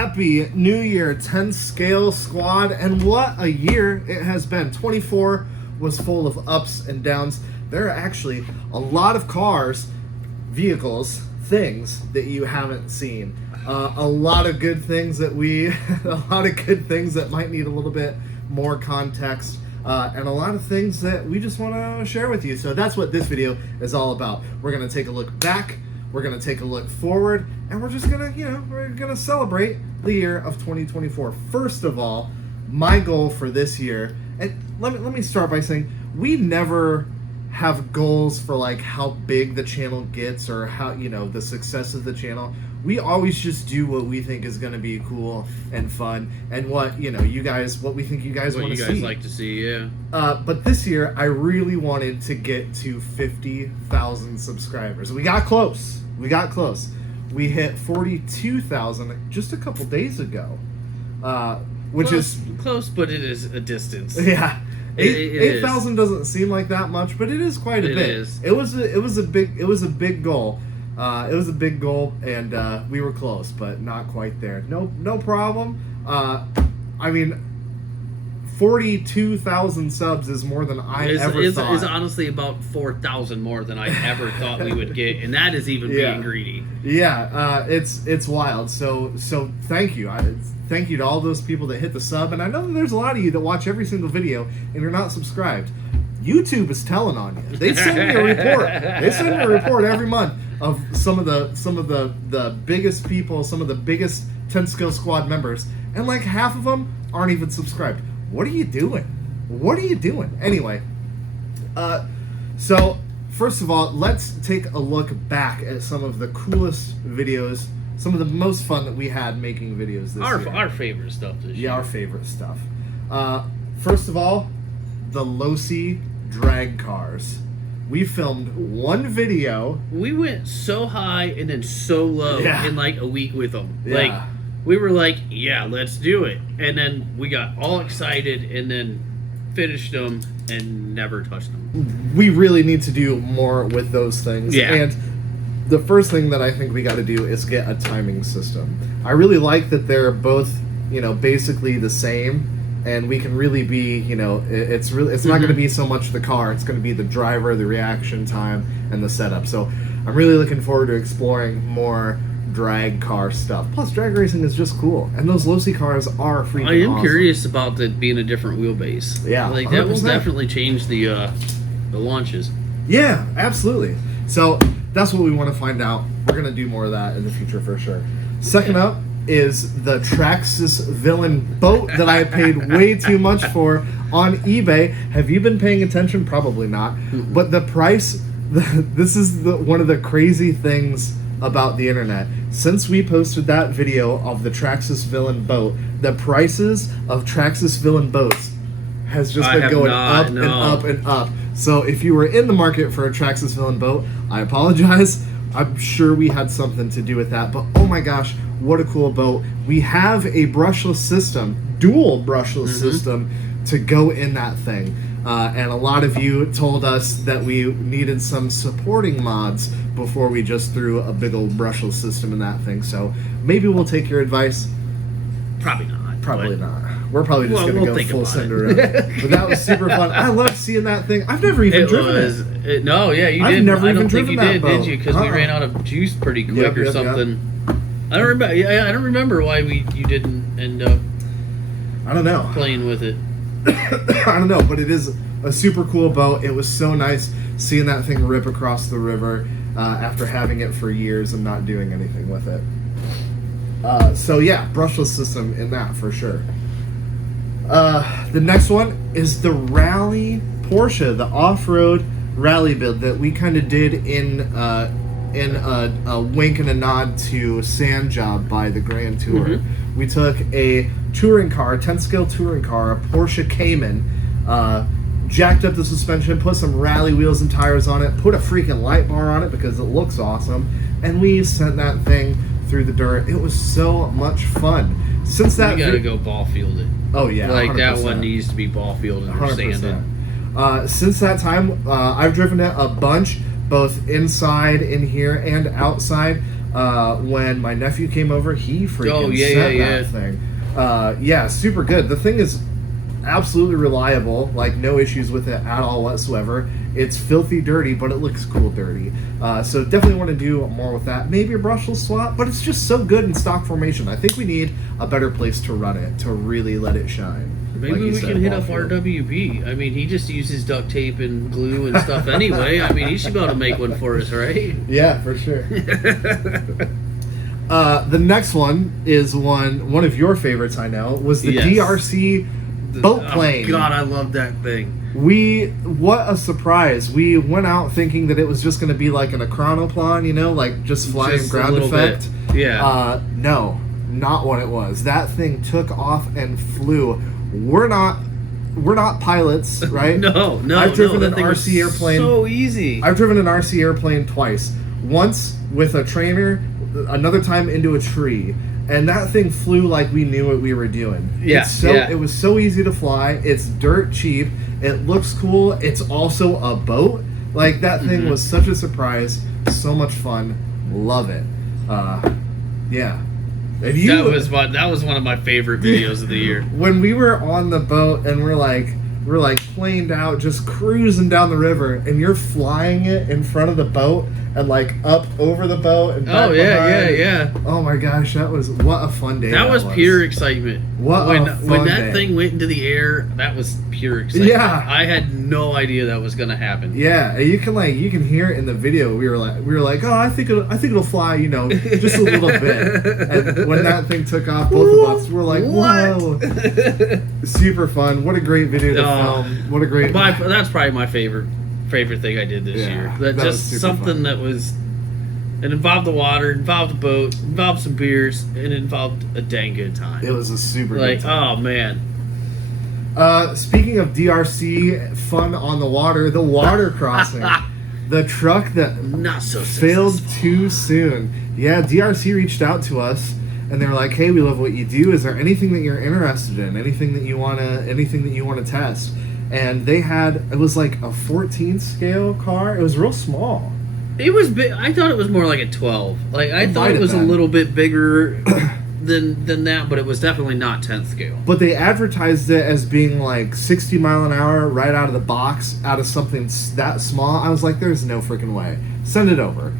Happy New Year, 10 Scale Squad, and what a year it has been. 24 was full of ups and downs. There are actually a lot of cars, vehicles, things that you haven't seen. A lot of good things that might need a little bit more context, and a lot of things that we just want to share with you. So that's what this video is all about. We're going to take a look back, we're going to take a look forward, and we're just going to, we're going to celebrate the year of 2024. First of all, my goal for this year, and let me start by saying, we never have goals for like how big the channel gets or how, the success of the channel. We always just do what we think is going to be cool and fun, and what what we think you guys want to see. What you guys like to see, yeah. But this year, I really wanted to get to 50,000 subscribers. We got close. We hit 42,000 just a couple days ago, which is close, but it is a distance. Yeah. 8,000 doesn't seem like that much, but it is quite a bit. It was a big goal. It was a big goal, and we were close, but not quite there. No problem. 42,000 subs is more than I ever thought. Is honestly about 4,000 more than I ever thought we would get, and that is even being greedy. Yeah, it's wild. So thank you. Thank you to all those people that hit the sub, and I know that there's a lot of you that watch every single video and you're not subscribed. YouTube is telling on you. They send me a report. They send me a report every month of some of the biggest people, some of the biggest 10 Skill Squad members, and like half of them aren't even subscribed. What are you doing? Anyway, so first of all, let's take a look back at some of the coolest videos, some of the most fun that we had making videos this year. Our favorite stuff this year. Yeah, our favorite stuff. First of all, the Losi drag cars. We filmed one video. We went so high and then so low in like a week with them. Yeah. Like, we were like, yeah, let's do it. And then we got all excited and then finished them and never touched them. We really need to do more with those things. Yeah. And the first thing that I think we got to do is get a timing system. I really like that they're both, basically the same. And we can really be, it's not going to be so much the car. It's going to be the driver, the reaction time, and the setup. So I'm really looking forward to exploring more drag car stuff. Plus, drag racing is just cool. And those Losi cars are freaking awesome. I am curious about it being a different wheelbase. Yeah, like that 100%. will definitely change the launches. Yeah, absolutely. So that's what we want to find out. We're going to do more of that in the future for sure. Second up is the Traxxas villain boat that I paid way too much for on eBay. Have you been paying attention? Probably not. Mm-hmm. But the price, this is one of the crazy things about the internet. Since we posted that video of the Traxxas villain boat, the prices of Traxxas villain boats has just been going up and up and up. So if you were in the market for a Traxxas villain boat, I apologize. I'm sure we had something to do with that, but oh my gosh, what a cool boat. We have a brushless system, dual brushless system to go in that thing. And a lot of you told us that we needed some supporting mods before we just threw a big old brushless system in that thing. So maybe we'll take your advice. Probably not. Probably not. We're probably just going to go full Cinderella. But that was super fun. I loved seeing that thing. I've never even driven it. No, yeah, you I've didn't. Never I even don't think you driven did you? Because we ran out of juice pretty quick or something. Yep. I don't remember. Yeah, I don't remember why you didn't end up. I don't know. Playing with it. I don't know, but it is a super cool boat. It was so nice seeing that thing rip across the river after having it for years and not doing anything with it. So yeah, brushless system in that for sure. The next one is the rally Porsche, the off-road rally build that we kind of did in a wink and a nod to Sand Job by the Grand Tour. Mm-hmm. We took a touring car, a 10-scale touring car, a Porsche Cayman, jacked up the suspension, put some rally wheels and tires on it, put a freaking light bar on it because it looks awesome, and we sent that thing through the dirt. It was so much fun. Since that, we gotta go ball field it. Oh yeah, like 100%. That one needs to be ball fielded or sanded. Since that time, I've driven it a bunch, both inside in here and outside. When my nephew came over, he freaking set that thing. Yeah, super good. The thing is absolutely reliable, like no issues with it at all whatsoever. It's filthy dirty, but it looks cool dirty. So definitely want to do more with that. Maybe a brushless swap, but it's just so good in stock formation. I think we need a better place to run it to really let it shine. Maybe like we can hit up RWB. I mean, he just uses duct tape and glue and stuff anyway. I mean, he should be able to make one for us, right? Yeah, for sure. The next one is one of your favorites, I know, was the DRC Boat Plane. Oh, God, I love that thing. What a surprise. We went out thinking that it was just going to be like an Acronoplan, you know, like just flying ground effect. Bit. Yeah. No, not what it was. That thing took off and flew. We're not pilots, right? No. I've driven an RC airplane. So easy. I've driven an RC airplane twice. Once with a trainer, another time into a tree. And that thing flew like we knew what we were doing. Yeah, It was so easy to fly. It's dirt cheap. It looks cool. It's also a boat. Like, that thing was such a surprise. So much fun. Love it. Yeah. And that was one of my favorite videos of the year. When we were on the boat and we're like planed out, just cruising down the river, and you're flying it in front of the boat and like up over the boat and back yeah. Oh my gosh, what a fun day. That was pure excitement. When that thing went into the air, that was pure excitement. Yeah. I had no idea that was gonna happen. Yeah, you can hear it in the video. We were like, oh, I think it'll fly, you know, just a little bit. And when that thing took off, both of us were like, whoa, super fun. What a great video to film. What a great. That's probably my favorite thing I did this year. That just something fun. That was. It involved the water, involved the boat, involved some beers, and it involved a dang good time. It was a super good time. Oh man. Speaking of DRC fun on the water crossing, the truck that not so failed successful. Too soon. Yeah, DRC reached out to us and they're like, "Hey, we love what you do. Is there anything that you're interested in? Anything that you wanna test?" And it was like a 14 scale car. It was real small. It was big. I thought it was more like a 12. Like I thought it was a little bit bigger than that, but it was definitely not 10th scale. But they advertised it as being like 60 mile an hour right out of the box, out of something that small. I was like, there's no freaking way. Send it over.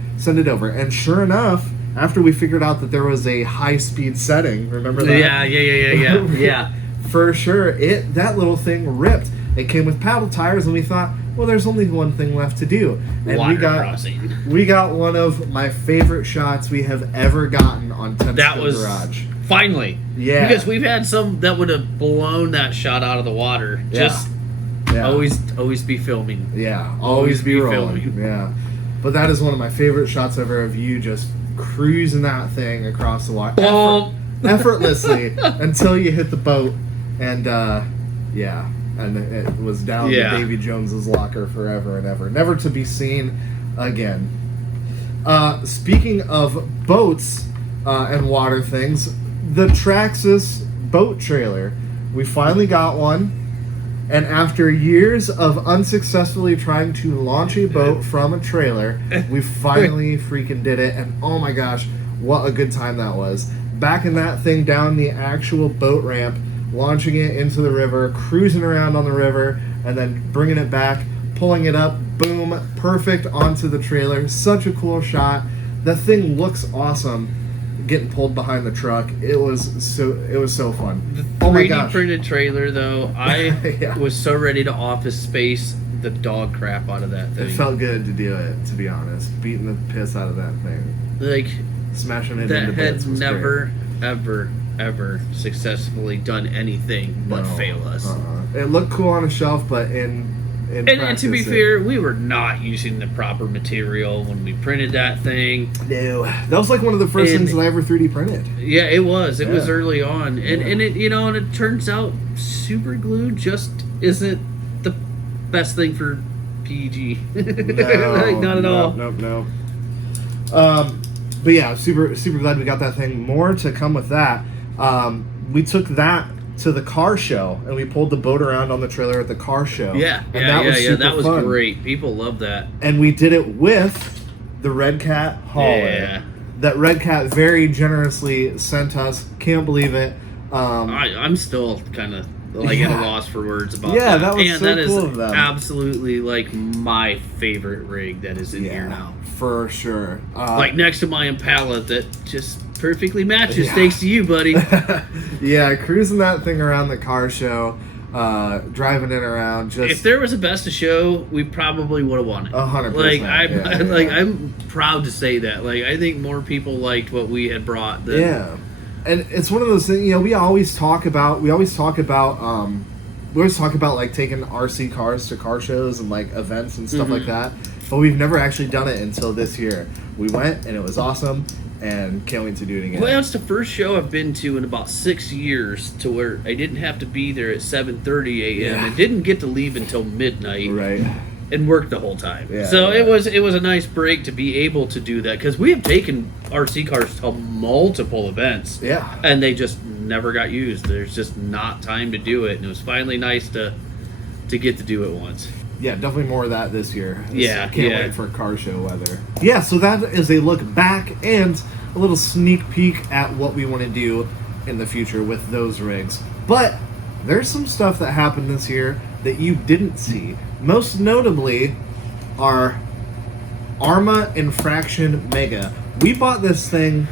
And sure enough, after we figured out that there was a high speed setting, remember that? Yeah. For sure, that little thing ripped. It came with paddle tires, and we thought, well, there's only one thing left to do. And crossing. We got one of my favorite shots we have ever gotten on Tempest Garage. Finally. Yeah. Because we've had some that would have blown that shot out of the water. Just always be filming. Yeah, always be rolling. Filming. Yeah. But that is one of my favorite shots ever of you just cruising that thing across the water. Effortlessly until you hit the boat. And, and it was down to Davy Jones's locker forever and ever, never to be seen again. Speaking of boats and water things, the Traxxas boat trailer. We finally got one, and after years of unsuccessfully trying to launch a boat from a trailer, we finally freaking did it, and oh my gosh, what a good time that was. Backing that thing down the actual boat ramp, launching it into the river, cruising around on the river, and then bringing it back, pulling it up, boom, perfect onto the trailer. Such a cool shot. The thing looks awesome getting pulled behind the truck. It was so fun. Oh my gosh. 3D printed trailer though, I was so ready to Office Space the dog crap out of that thing. It felt good to do it, to be honest. Beating the piss out of that thing. Like, smashing it that into bits was never, great. ever successfully done anything but fail us. It looked cool on a shelf, but in and to be fair, we were not using the proper material when we printed that thing. No, that was like one of the first things that I ever 3D printed. Yeah, it was. It was early on, and it and it turns out super glue just isn't the best thing for PG. No, like, not at all. No. But yeah, super glad we got that thing. More to come with that. We took that to the car show, and we pulled the boat around on the trailer at the car show. That was fun. Great. People love that. And we did it with the Red Cat hauler. Yeah. that Red Cat very generously sent us. Can't believe it. I'm still kind of like at a loss for words about that. Yeah, that was and so that cool is of them. Absolutely like my favorite rig that is in here now. For sure. Like next to my Impala that just perfectly matches. Thanks to you, buddy. Yeah, cruising that thing around the car show, driving it around. Just if there was a best of show, we probably would have won it. 100%. Like I'm proud to say that. Like I think more people liked what we had brought. And it's one of those things, we always talk about like taking RC cars to car shows and like events and stuff like that, but we've never actually done it until this year. We went and it was awesome, and can't wait to do it again. Well, it's the first show I've been to in about 6 years to where I didn't have to be there at 7:30 a.m. and didn't get to leave until midnight. Right. And worked the whole time. It was a nice break to be able to do that, because we have taken RC cars to multiple events. Yeah. And they just never got used. There's just not time to do it, and it was finally nice to get to do it once. Yeah, definitely more of that this year. Can't wait for car show weather. Yeah, so that is a look back and a little sneak peek at what we want to do in the future with those rigs. But there's some stuff that happened this year that you didn't see. Most notably, our Armacell Mega. We bought this thing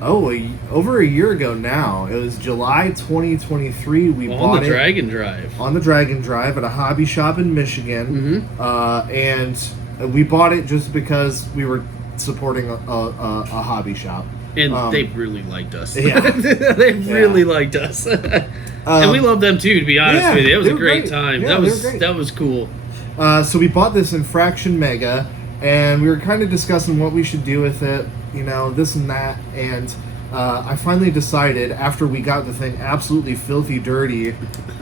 over a year ago now. It was July 2023. We bought it on the Dragon Drive. On the Dragon Drive at a hobby shop in Michigan. And we bought it just because we were supporting a hobby shop. And they really liked us. Yeah. They really liked us. And we loved them too, to be honest with you. It was a great time. Yeah, that was cool. So we bought this Armacell Mega, and we were kind of discussing what we should do with it, this and that. And I finally decided, after we got the thing absolutely filthy dirty,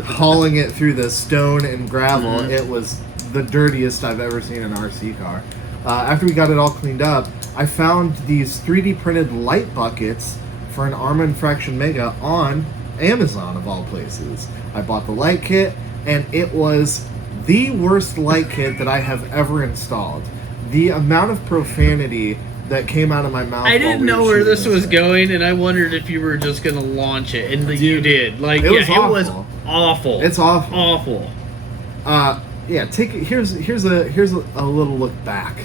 hauling it through the stone and gravel, it was the dirtiest I've ever seen an RC car. After we got it all cleaned up, I found these 3D printed light buckets for an Armacell Mega on Amazon, of all places. I bought the light kit, and it was the worst light kit that I have ever installed. The amount of profanity that came out of my mouth. I didn't know where this was going, and I wondered if you were just going to launch it, and you did. Like, it was awful. It was awful. It's awful. Awful. Here's a little look back.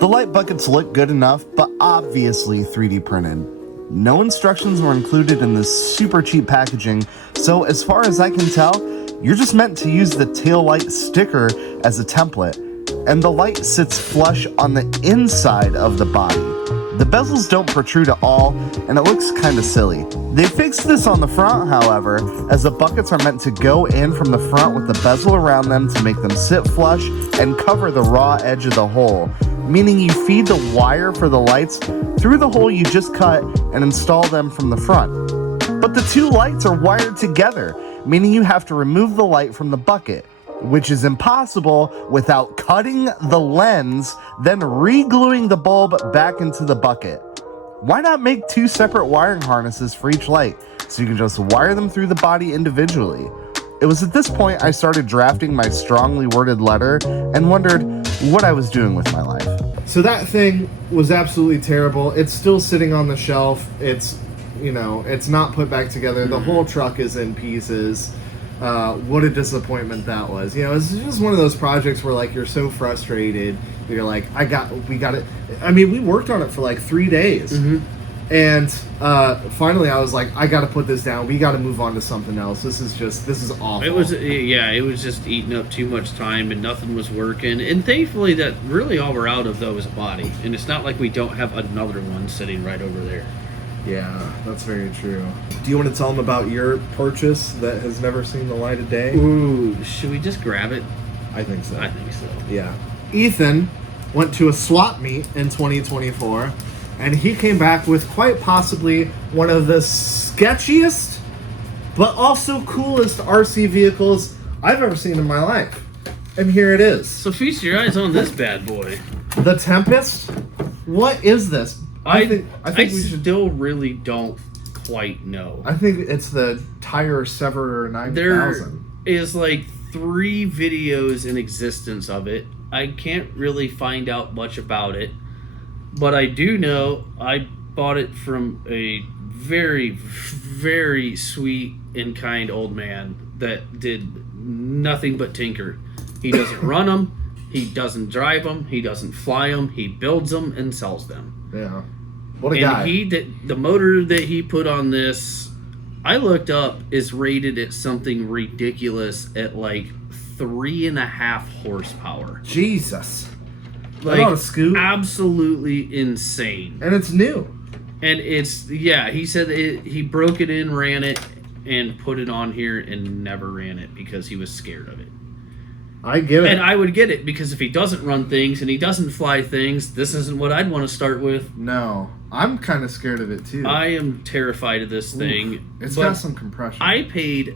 The light buckets look good enough, but obviously 3D printed. No instructions were included in this super cheap packaging, so as far as I can tell, you're just meant to use the tail light sticker as a template, and the light sits flush on the inside of the body. The bezels don't protrude at all, and it looks kinda silly. They fixed this on the front, however, as the buckets are meant to go in from the front with the bezel around them to make them sit flush and cover the raw edge of the hole, meaning you feed the wire for the lights through the hole you just cut and install them from the front. But the two lights are wired together, meaning you have to remove the light from the bucket, which is impossible without cutting the lens, then re-gluing the bulb back into the bucket. Why not make two separate wiring harnesses for each light, so you can just wire them through the body individually? It was at this point I started drafting my strongly worded letter and wondered what I was doing with my life. So that thing was absolutely terrible. It's still sitting on the shelf. It's not put back together. The whole truck is in pieces. What a disappointment that was. It's just one of those projects where like you're so frustrated. You're like, we got it. I mean, we worked on it for like 3 days. And finally I was like, I got to put this down. We got to move on to something else. This is awful. It was just eating up too much time, and nothing was working. And thankfully, that really all we're out of, though, is a body. And it's not like we don't have another one sitting right over there. Yeah, that's very true. Do you want to tell them about your purchase that has never seen the light of day? Ooh, should we just grab it? I think so. I think so. Yeah. Ethan went to a swap meet in 2024, and he came back with quite possibly one of the sketchiest, but also coolest RC vehicles I've ever seen in my life. And here it is. So feast your eyes on this bad boy. The Tempest? What is this? I think we should. Still really don't quite know. I think it's the Tire Severer 9000. There is like 3 videos in existence of it. I can't really find out much about it. But I do know I bought it from a very, very sweet and kind old man that did nothing but tinker. He doesn't run them. He doesn't drive them. He doesn't fly them. He builds them and sells them. Yeah. What a guy. The motor that he put on this, I looked up, is rated at something ridiculous at like 3.5 horsepower. Jesus. Like, on a scoop. Absolutely insane. And it's new. And he said he broke it in, ran it, and put it on here and never ran it because he was scared of it. I get it. And I would get it because if he doesn't run things and he doesn't fly things, this isn't what I'd want to start with. No. I'm kind of scared of it too. I am terrified of this thing. It's got some compression. I paid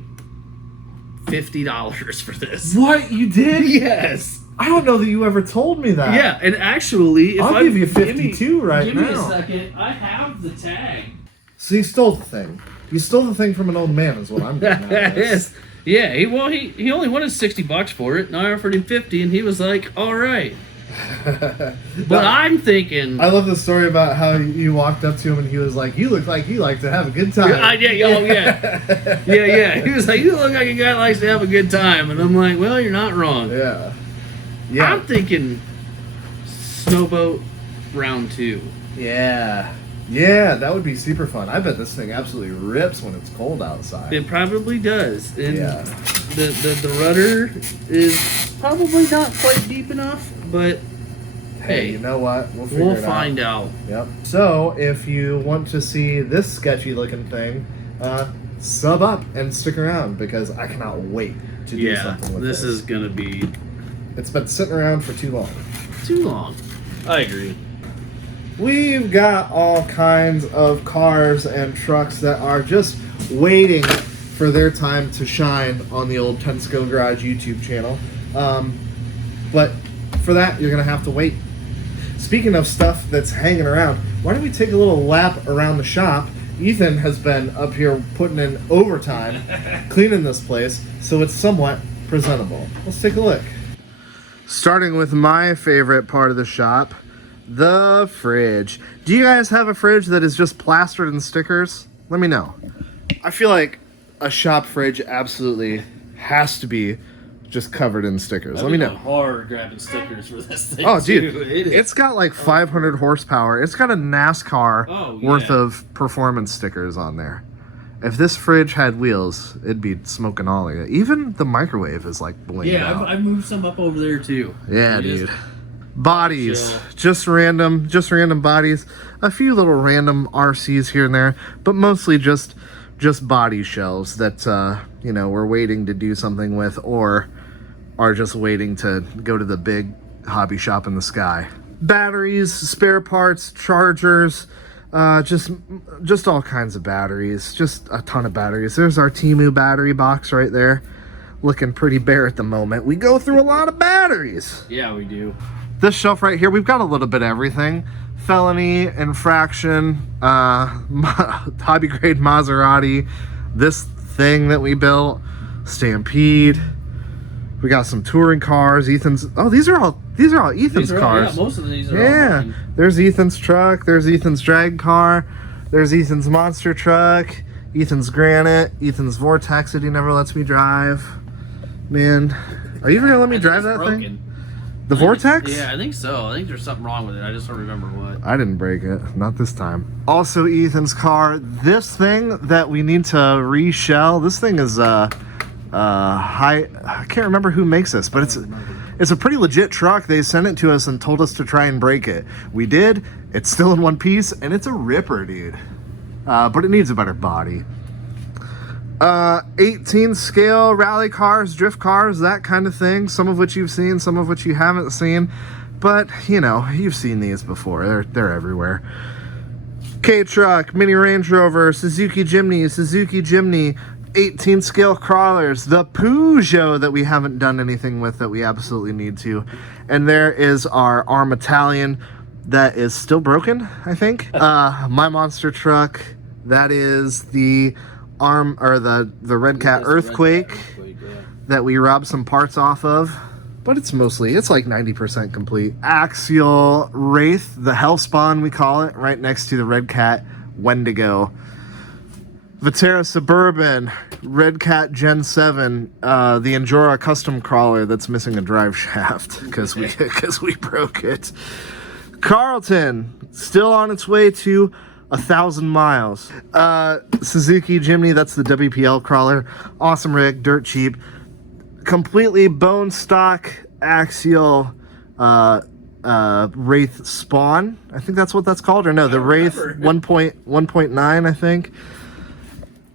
$50 for this. What? You did? Yes. I don't know that you ever told me that. Yeah, and actually, I'll give you 52 right give now. Give me a second. I have the tag. So you stole the thing. You stole the thing from an old man is what I'm getting at. Yes. Yeah, he only wanted $60 for it, and I offered him 50, and he was like, all right. But I'm thinking... I love the story about how you walked up to him and he was like, you look like you like to have a good time. Yeah. He was like, you look like a guy that likes to have a good time. And I'm like, well, you're not wrong. Yeah. I'm thinking Snowboat Round 2. Yeah. Yeah, that would be super fun. I bet this thing absolutely rips when it's cold outside. It probably does. And the rudder is probably not quite deep enough, but hey, you know what? We'll find out. Yep. So, if you want to see this sketchy looking thing, sub up and stick around because I cannot wait to do something with this. This is going to be... It's been sitting around for too long. Too long. I agree. We've got all kinds of cars and trucks that are just waiting for their time to shine on the old 10 Skill Garage YouTube channel. But for that, you're going to have to wait. Speaking of stuff that's hanging around, why don't we take a little lap around the shop? Ethan has been up here putting in overtime, cleaning this place, so it's somewhat presentable. Let's take a look. Starting with my favorite part of the shop, the fridge. Do you guys have a fridge that is just plastered in stickers? Let me know. I feel like a shop fridge absolutely has to be just covered in stickers. Let me know. Hard grabbing stickers for this thing. Oh, dude, it's got like 500 horsepower. It's got a NASCAR worth of performance stickers on there. If this fridge had wheels, it'd be smoking all of it. Even the microwave is like blinged out. Yeah, I've moved some up over there too. Yeah, dude. Bodies, just random bodies. A few little random RCs here and there, but mostly just body shells that we're waiting to do something with, or are just waiting to go to the big hobby shop in the sky. Batteries, spare parts, chargers, just all kinds of batteries, just a ton of batteries. There's our Temu battery box right there, looking pretty bare at the moment. We go through a lot of batteries. Yeah, we do. This shelf right here, we've got a little bit of everything. Felony, infraction, hobby grade Maserati, this thing that we built, Stampede. We got some touring cars, Ethan's. Oh, these are all Ethan's cars. Yeah, most of these are all mine. There's Ethan's truck, there's Ethan's drag car, there's Ethan's monster truck, Ethan's Granite, Ethan's Vortex that he never lets me drive. Man, are you gonna let me drive that thing? The Vortex? Yeah, I think so. I think there's something wrong with it. I just don't remember what. I didn't break it. Not this time. Also, Ethan's car. This thing that we need to reshell. This thing is high. I can't remember who makes this, but it's a pretty legit truck. They sent it to us and told us to try and break it. We did. It's still in one piece, and it's a ripper, dude. But it needs a better body. 18 scale rally cars, drift cars, that kind of thing. Some of which you've seen, some of which you haven't seen. But, you've seen these before. They're everywhere. K-Truck, Mini Range Rover, Suzuki Jimny, 18 scale crawlers, the Peugeot that we haven't done anything with that we absolutely need to. And there is our Armacell that is still broken, I think. My monster truck, that is the the Red Cat Earthquake that we robbed some parts off of. but it's like 90% complete. Axial Wraith, the Hellspawn we call it, right next to the Red Cat Wendigo. Vatera Suburban, Red Cat Gen 7, the Endura custom crawler that's missing a drive shaft because we broke it. Carlton, still on its way to 1,000 miles. Suzuki Jimny, that's the WPL crawler. Awesome rig, dirt cheap. Completely bone stock axial Wraith Spawn. I think that's what that's called. Or no, the Wraith 1.9, I think.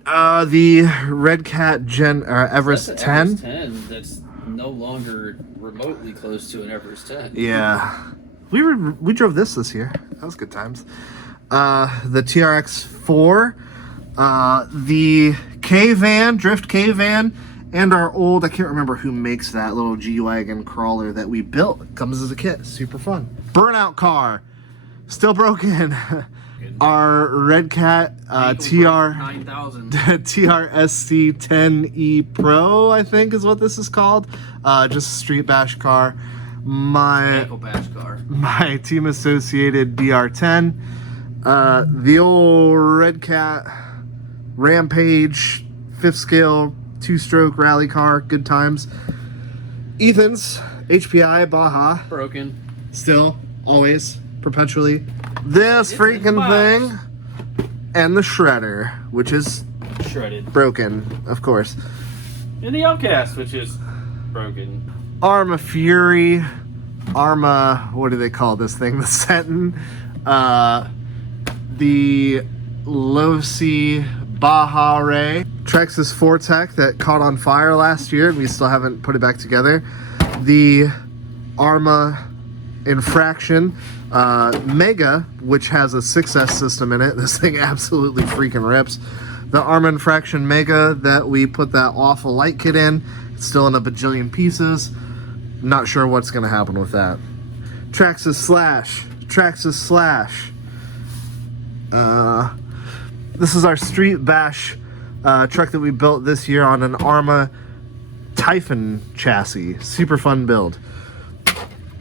The Red Cat Everest 10. Everest 10 that's no longer remotely close to an Everest 10. Yeah. We drove this year. That was good times. The TRX 4, the K-Van, Drift K-Van, and our old, I can't remember who makes that little G-Wagon crawler that we built. It comes as a kit. Super fun. Burnout car. Still broken. Our Red Cat TRSC 10E Pro, I think is what this is called. Just a street bash car. My team associated DR10. The old Red Cat Rampage 5th scale 2-stroke rally car, good times. Ethan's HPI Baja, broken, still, always, perpetually. This freaking thing, and the shredder, which is shredded, broken, of course. And the Outcast, which is broken. Arma Fury, Arma, what do they call this thing? The Sentin, the Losi Baja Ray, Traxxas Fortec that caught on fire last year and we still haven't put it back together. The Arma Infraction Mega, which has a 6S system in it. This thing absolutely freaking rips. The Arma Infraction Mega that we put that awful light kit in. It's still in a bajillion pieces. Not sure what's going to happen with that. Traxxas Slash. This is our street bash truck that we built this year on an Arma Typhon chassis. Super fun build.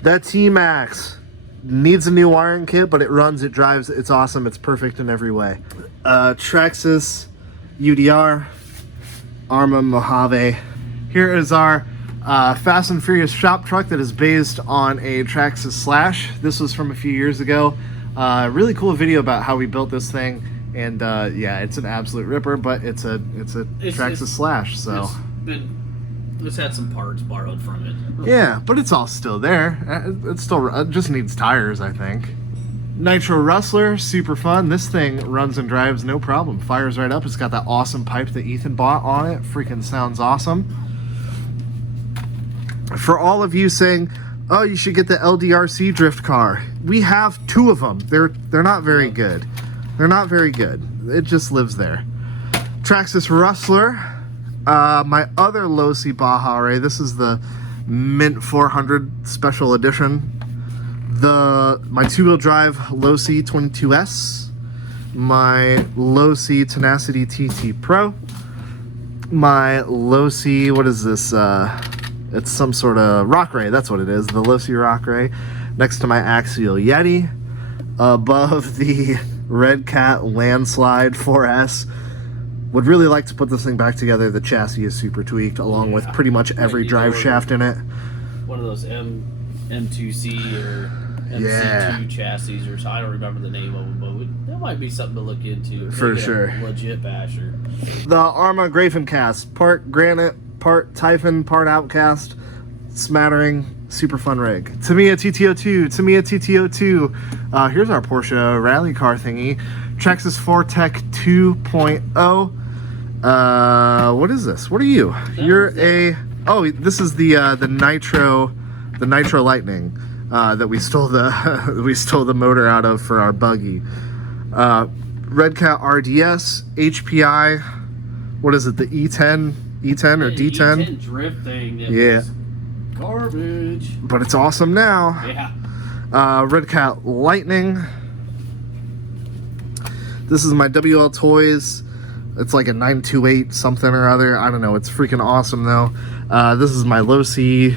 That T-Max needs a new wiring kit, but it runs, it drives, it's awesome, it's perfect in every way. Traxxas UDR, Arma Mojave. Here is our Fast and Furious shop truck that is based on a Traxxas Slash. This was from a few years ago. Really cool video about how we built this thing, and yeah, it's an absolute ripper, but it's a Traxxas Slash, so it's had some parts borrowed from it. Yeah, but it's all still there. It just needs tires, I think. Nitro Rustler, super fun. This thing runs and drives no problem. Fires right up. It's got that awesome pipe that Ethan bought on it. Freaking sounds awesome. For all of you saying, oh, you should get the LDRC drift car, we have 2 of them. They're not very good. They're not very good. It just lives there. Traxxas Rustler. My other Losi Baja Ray, this is the Mint 400 Special Edition. My 2-wheel drive Losi 22S. My Losi Tenacity TT Pro. My Losi, what is this? It's some sort of Rock Ray, that's what it is. The Losi Rock Ray. Next to my Axial Yeti. Above the Red Cat Landslide 4S. Would really like to put this thing back together. The chassis is super tweaked, along with pretty much every drive shaft in it. One of those M2C or MC2 chassis, or I don't remember the name of them, but that might be something to look into. For sure. Legit basher. The Arma Grafencast, part granite, part Typhon, part Outcast, smattering, super fun rig. Tamiya TT02. Here's our Porsche rally car thingy. Traxxas Fortec 2.0. What is this? What are you? You're a... Oh, this is the Nitro Lightning that we stole the motor out of for our buggy. Red Cat RDS, HPI. What is it? The E10 or D10? E10 drift thing. Yeah. Garbage. But it's awesome now. Yeah. Red Cat Lightning. This is my WL Toys It's like a 928 something or other. I don't know. It's freaking awesome though. This is my Losi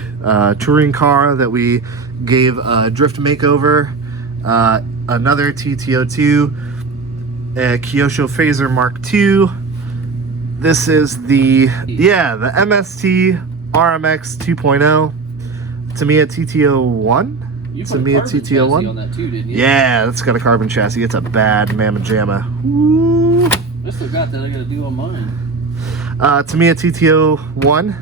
touring car that we gave a drift makeover. Another TT02, a Kyosho Phaser Mark II. This is the MST RMX 2.0. Tamiya TT01. You put a carbon chassis on that too, didn't you? Yeah, that's got a carbon chassis. It's a bad mamma jamma. Woo. I still got that. I got to do on mine. Tamiya TT01.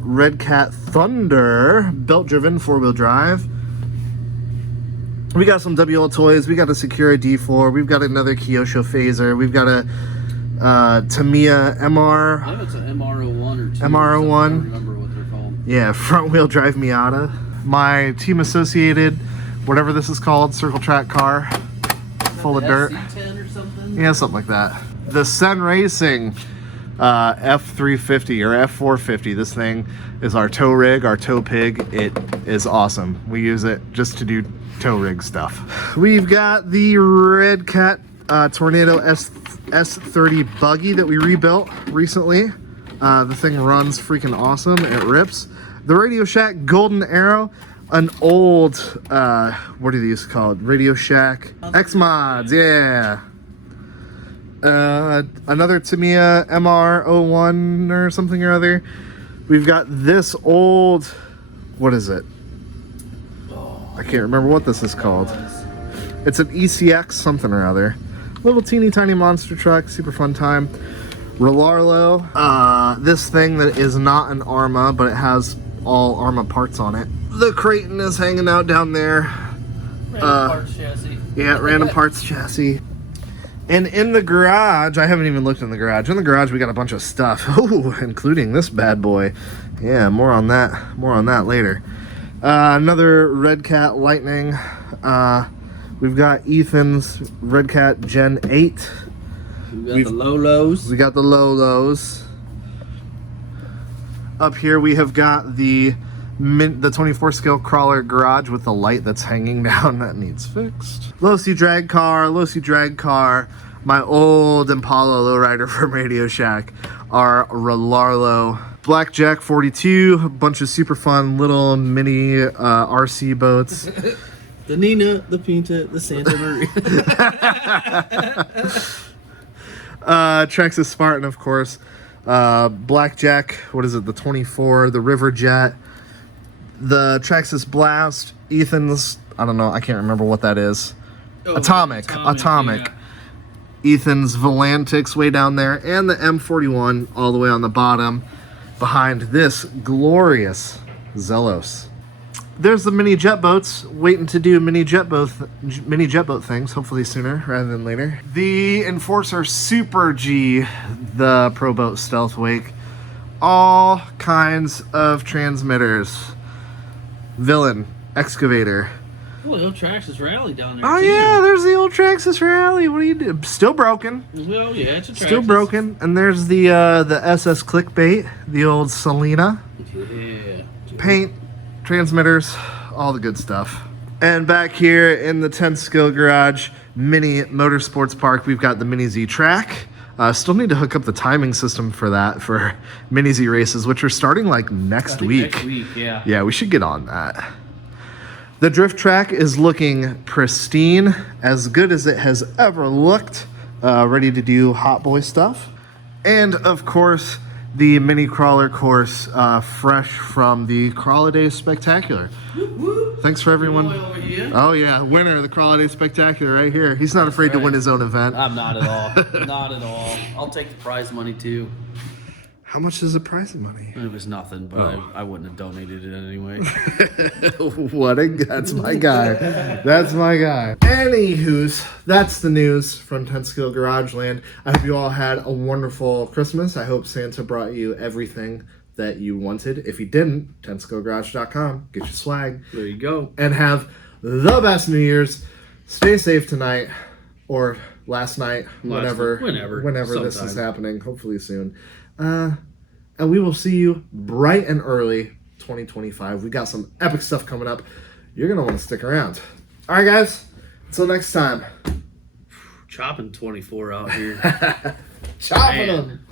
Red Cat Thunder, belt driven, 4-wheel drive. We got some WL toys. We got a Secura D4. We've got another Kyosho Phaser. We've got a Tamiya MR. I think it's an MR01 or 2. MR01. I don't remember what they're called. Yeah, front wheel drive Miata. My team associated, whatever this is called, circle track car, full of dirt. SC10 or something? Yeah, something like that. The Sen Racing F350 or F450. This thing is our tow rig, our tow pig. It is awesome. We use it just to do tow rig stuff. We've got the Red Cat Tornado S30 buggy that we rebuilt recently. The thing runs freaking awesome. It rips. The Radio Shack Golden Arrow, an old, what are these called? Radio Shack X Mods, yeah. Another Tamiya MR01 or something or other. We've got this old, what is it? I can't remember what this is called. It's an ECX something or other. Little teeny tiny monster truck, super fun time. Relarlo, this thing that is not an Arma, but it has all Arma parts on it. The Creighton is hanging out down there. Random parts chassis. Yeah, random parts chassis. And in the garage, I haven't even looked in the garage. In the garage, we got a bunch of stuff, ooh, including this bad boy. Yeah, more on that later. Another Red Cat Lightning. We've got Ethan's Red Cat Gen 8. We got the Lolos. We got the Lolos. Up here we have got the 24 scale crawler garage with the light that's hanging down that needs fixed. Losi drag car, my old Impala lowrider from Radio Shack, our Relarlo Blackjack 42, a bunch of super fun little mini RC boats. The Nina, the Pinta, the Santa Maria. Traxxas Spartan, of course. Blackjack, what is it, the 24, the River Jet, the Traxxas Blast, Ethan's, I don't know, I can't remember what that is. Atomic. Yeah. Ethan's Volantix way down there, and the M41 all the way on the bottom behind this glorious Zelos. There's the mini jet boats, waiting to do mini jet boat things, hopefully sooner rather than later. The Enforcer Super G, the Pro Boat Stealth Wake, all kinds of transmitters. Villain, Excavator. Oh, the old Traxxas Rally down there. Oh too. Yeah, there's the old Traxxas Rally. What do you do? Still broken. Well, yeah, it's a Traxxas. Still broken. And there's the SS Clickbait, the old Selena. Yeah. Paint, transmitters, all the good stuff. And back here in the 10 skill garage, mini motorsports park, we've got the Mini Z track. Still need to hook up the timing system for that for Mini Z races, which are starting like next week. Next week, yeah. Yeah, we should get on that. The drift track is looking pristine, as good as it has ever looked, ready to do hot boy stuff. And of course, the mini crawler course, fresh from the Crawl-A-Day Spectacular. Thanks for everyone. Oh yeah, winner of the Crawl-A-Day Spectacular right here. He's not afraid to win his own event. I'm not at all. Not at all. I'll take the prize money too. How much is the prize money? It was nothing, but I wouldn't have donated it anyway. That's my guy. That's my guy. Anywho's, that's the news from 10 Skill Garage Land. I hope you all had a wonderful Christmas. I hope Santa brought you everything that you wanted. If he didn't, 10skillgarage.com. Get your swag. There you go. And have the best New Year's. Stay safe tonight or last night, whenever this is happening. Hopefully soon. And we will see you bright and early 2025. We got some epic stuff coming up. You're going to want to stick around. All right, guys. Until next time. Chopping 24 out here. chopping Man. them.